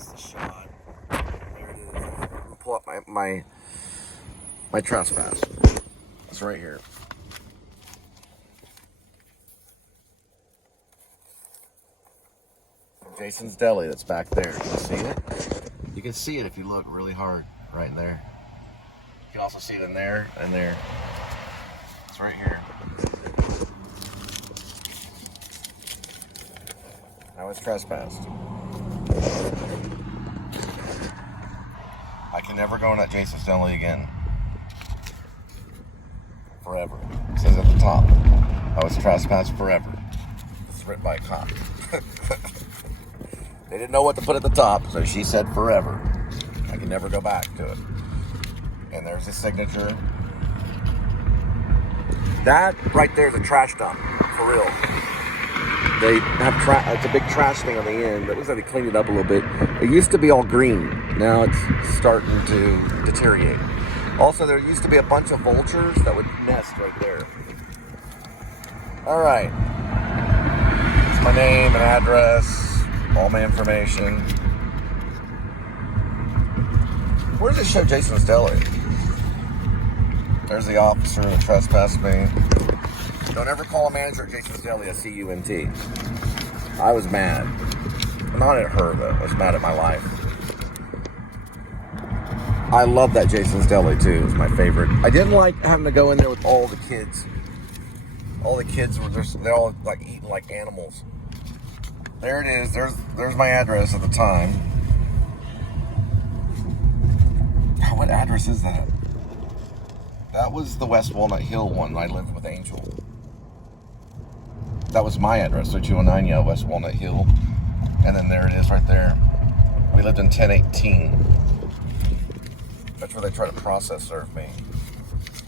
this the shot. There it is. I'm gonna pull up my trespass. It's right here. Jason's Deli that's back there. Can you see it? You can see it if you look really hard right in there. You can also see it in there and there. It's right here. I was trespassed. I can never go in that Jason's Deli again. Forever. It says at the top. I was trespassed forever. It's written by a cop. They didn't know what to put at the top, so she said forever. I can never go back to it. And there's his signature. That right there is a trash dump, for real. They have it's a big trash thing on the end. It looks like they cleaned it up a little bit. It used to be all green. Now it's starting to deteriorate. Also, there used to be a bunch of vultures that would nest right there. All right. It's my name and address. All my information. Where does it show Jason's Deli? There's the officer that trespassed me. Don't ever call a manager at Jason's Deli a CUNT. I was mad. Not at her, though. I was mad at my life. I love that Jason's Deli, too. It was my favorite. I didn't like having to go in there with all the kids. All the kids were just, they're all like eating like animals. There it is. There's my address at the time. What address is that? That was the West Walnut Hill one. I lived with Angel. That was my address. So 209, yeah, West Walnut Hill. And then there it is right there. We lived in 1018. That's where they try to process serve me.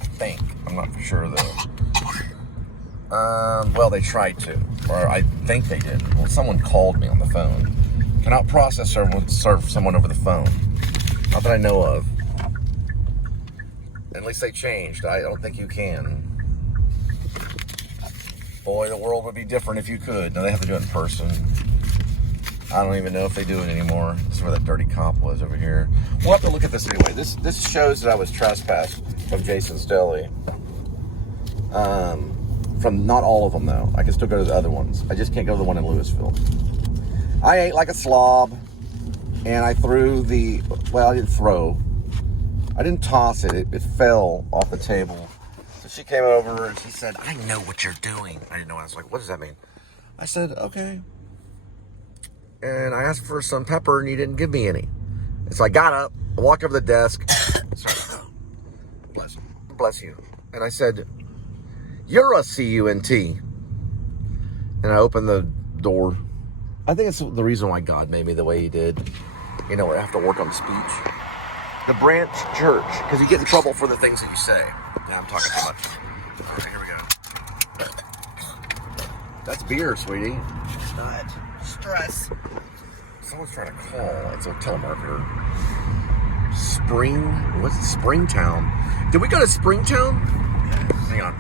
I think. I'm not for sure though. Well, they tried to, or I think they did. Well, someone called me on the phone. Cannot process serve someone over the phone. Not that I know of. At least they changed. I don't think you can. Boy, the world would be different if you could. Now they have to do it in person. I don't even know if they do it anymore. This is where that dirty cop was over here. We'll have to look at this anyway. This shows that I was trespassed from Jason's Deli. From not all of them, though. I can still go to the other ones. I just can't go to the one in Lewisville. I ate like a slob, and I threw well, I didn't throw. I didn't toss it. It fell off the table. So she came over, and she said, I know what you're doing. I didn't know. I was like, what does that mean? I said, okay. And I asked for some pepper, and you didn't give me any. And so I got up, I walked over to the desk. Sorry. Bless you. And I said, you're a CUNT. And I opened the door. I think it's the reason why God made me the way he did. You know, I have to work on speech. The branch church, because you get in trouble for the things that you say. Yeah, I'm talking too much. All right, here we go. That's beer, sweetie. It's not. Stress. Someone's trying to call. It's a telemarketer. What's it? Springtown. Did we go to Springtown? Yeah. Hang on.